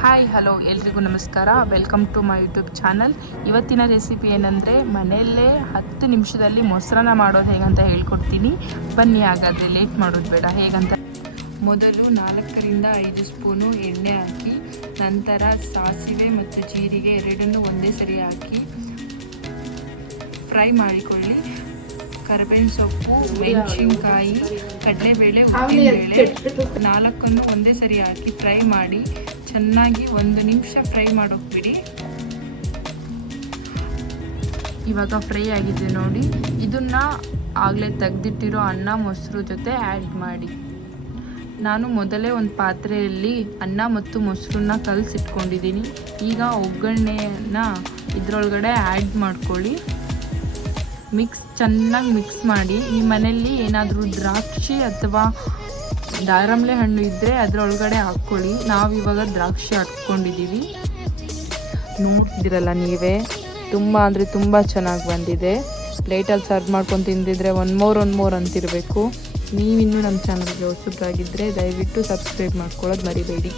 Hi hello ಎಲ್ರಿಗೂ ನಮಸ್ಕಾರ. Welcome to my YouTube channel. ಇವತ್ತಿನ ರೆಸಿಪಿ ಏನಂದರೆ ಮನೆಯಲ್ಲೇ 10 ನಿಮಿಷದಲ್ಲಿ ಮೊಸರನ್ನ ಮಾಡೋದು ಹೇಗಂತ ಹೇಳ್ಕೊಡ್ತೀನಿ. ಬನ್ನಿ, ಹಾಗಾದರೆ ಲೇಟ್ ಮಾಡೋದು ಬೇಡ. ಹೇಗಂತ ಮೊದಲು 4ರಿಂದ 5 ಸ್ಪೂನು ಎಣ್ಣೆ ಹಾಕಿ, ನಂತರ ಸಾಸಿವೆ ಮತ್ತು ಜೀರಿಗೆ ಎರಡನ್ನೂ ಒಂದೇ ಸರಿ ಹಾಕಿ ಫ್ರೈ ಮಾಡಿಕೊಳ್ಳಿ. ಕರಿಬೇವಿನ ಸೊಪ್ಪು, ಮೆಣಸಿನ್ಕಾಯಿ, ಕಡಲೆಬೇಳೆ, ಉದ್ದಿನಬೇಳೆ 4ನ್ನು ಒಂದೇ ಸರಿ ಹಾಕಿ ಫ್ರೈ ಮಾಡಿ ಚೆನ್ನಾಗಿ 1 ನಿಮಿಷ ಫ್ರೈ ಮಾಡೋಕ್ಬಿಡಿ. ಇವಾಗ ಫ್ರೈ ಆಗಿದೆ ನೋಡಿ. ಇದನ್ನು ಆಗಲೇ ತೆಗೆದಿಟ್ಟಿರೋ ಅನ್ನ ಮೊಸರು ಜೊತೆ ಆ್ಯಡ್ ಮಾಡಿ. ನಾನು ಮೊದಲೇ ಒಂದು ಪಾತ್ರೆಯಲ್ಲಿ ಅನ್ನ ಮತ್ತು ಮೊಸರನ್ನ ಕಲಸಿಟ್ಕೊಂಡಿದ್ದೀನಿ. ಈಗ ಒಗ್ಗರಣೆಯನ್ನು ಇದರೊಳಗಡೆ ಆ್ಯಡ್ ಮಾಡ್ಕೊಳ್ಳಿ. ಚೆನ್ನಾಗಿ ಮಿಕ್ಸ್ ಮಾಡಿ. ನಿಮ್ಮ ಮನೆಯಲ್ಲಿ ಏನಾದರೂ ದ್ರಾಕ್ಷಿ ಅಥವಾ ದಾರಮಲೆ ಹಣ್ಣು ಇದ್ದರೆ ಅದರೊಳಗಡೆ ಹಾಕ್ಕೊಳ್ಳಿ. ನಾವಿವಾಗ ದ್ರಾಕ್ಷಿ ಹಾಕ್ಕೊಂಡಿದ್ದೀವಿ. ನೋಡ್ತಿದ್ದೀರಲ್ಲ ನೀವೇ, ತುಂಬ ಅಂದರೆ ತುಂಬ ಚೆನ್ನಾಗಿ ಬಂದಿದೆ. ಪ್ಲೇಟಲ್ಲಿ ಸರ್ವ್ ಮಾಡ್ಕೊಂಡು ತಿಂದಿದ್ರೆ ಒನ್ ಮೋರ್ ಅಂತಿರಬೇಕು. ನೀವಿನ್ನೂ ನಮ್ಮ ಚಾನಲ್ಗೆ ಹೊಸಬರಾಗಿದ್ದರೆ ದಯವಿಟ್ಟು ಸಬ್ಸ್ಕ್ರೈಬ್ ಮಾಡ್ಕೊಳ್ಳೋದು ಮರಿಬೇಡಿ.